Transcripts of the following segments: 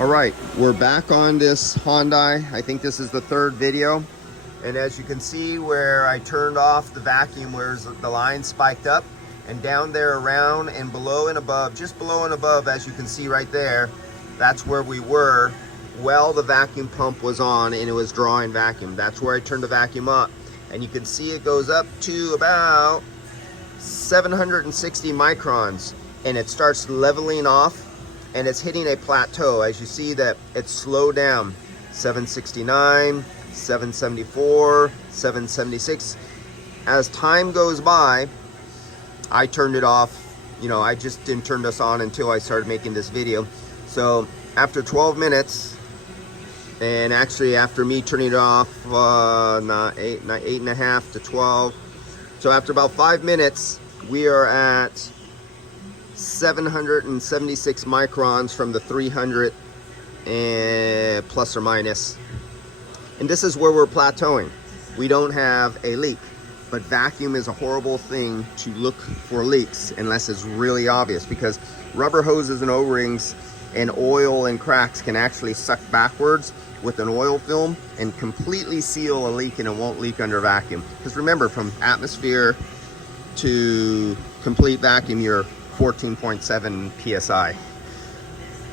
All right, we're back on this Hyundai. I think this is the third video. And as you can see where I turned off the vacuum, where the line spiked up, and down there around and below and above, just below and above, as you can see right there, that's where we were while the vacuum pump was on and it was drawing vacuum. That's where I turned the vacuum up. And you can see it goes up to about 760 microns, and it starts leveling off and it's hitting a plateau. As you see that it's slowed down, 769, 774, 776. As time goes by, I turned it off. You know, I just didn't turn this on until I started making this video. So after 12 minutes, and actually after me turning it off, eight and a half to 12. So after about 5 minutes, we are at 776 microns from the 300 and plus or minus. And this is where we're plateauing. We don't have a leak, but vacuum is a horrible thing to look for leaks unless it's really obvious, because rubber hoses and O-rings and oil and cracks can actually suck backwards with an oil film and completely seal a leak, and it won't leak under vacuum. Because remember, from atmosphere to complete vacuum, you're 14.7 psi.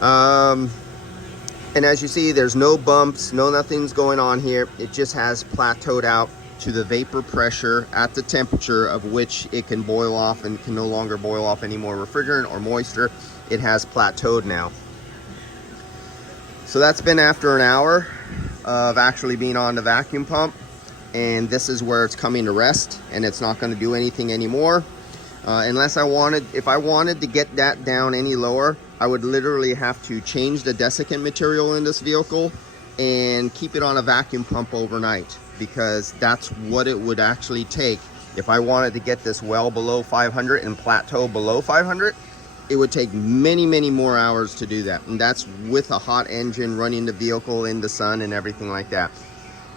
And as you see, there's no bumps, nothing's going on here. It just has plateaued out to the vapor pressure at the temperature of which it can boil off, and can no longer boil off any more refrigerant or moisture. It has plateaued now. So that's been after an hour of actually being on the vacuum pump, and this is where it's coming to rest, and it's not going to do anything anymore. Unless if I wanted to get that down any lower, I would literally have to change the desiccant material in this vehicle and keep it on a vacuum pump overnight, because that's what it would actually take. If I wanted to get this well below 500 and plateau below 500, it would take many more hours to do that. And that's with a hot engine running the vehicle in the sun and everything like that.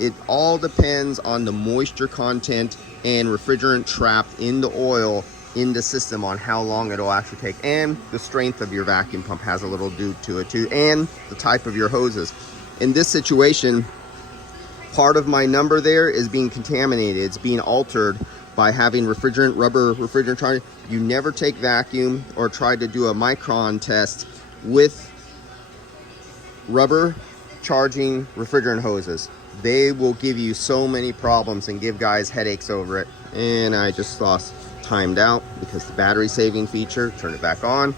It all depends on the moisture content and refrigerant trapped in the oil in the system on how long it'll actually take, and the strength of your vacuum pump has a little due to it too, and the type of your hoses. In this situation, part of my number there is being contaminated. It's being altered by having rubber refrigerant charge. You never take vacuum or try to do a micron test with rubber charging refrigerant hoses. They will give you so many problems and give guys headaches over it. And I just lost timed out because the battery saving feature. Turn it back on.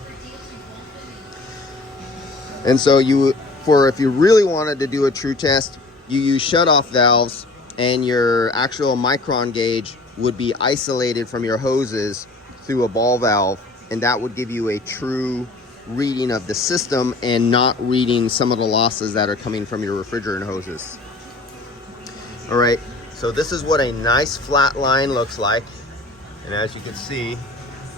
And so if you really wanted to do a true test, you use shut-off valves, and your actual micron gauge would be isolated from your hoses through a ball valve, and that would give you a true reading of the system and not reading some of the losses that are coming from your refrigerant hoses. All right, so this is what a nice flat line looks like. And as you can see,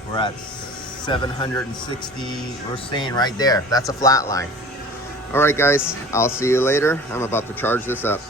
we're at 760, we're staying right there. That's a flat line. All right guys, I'll see you later. I'm about to charge this up.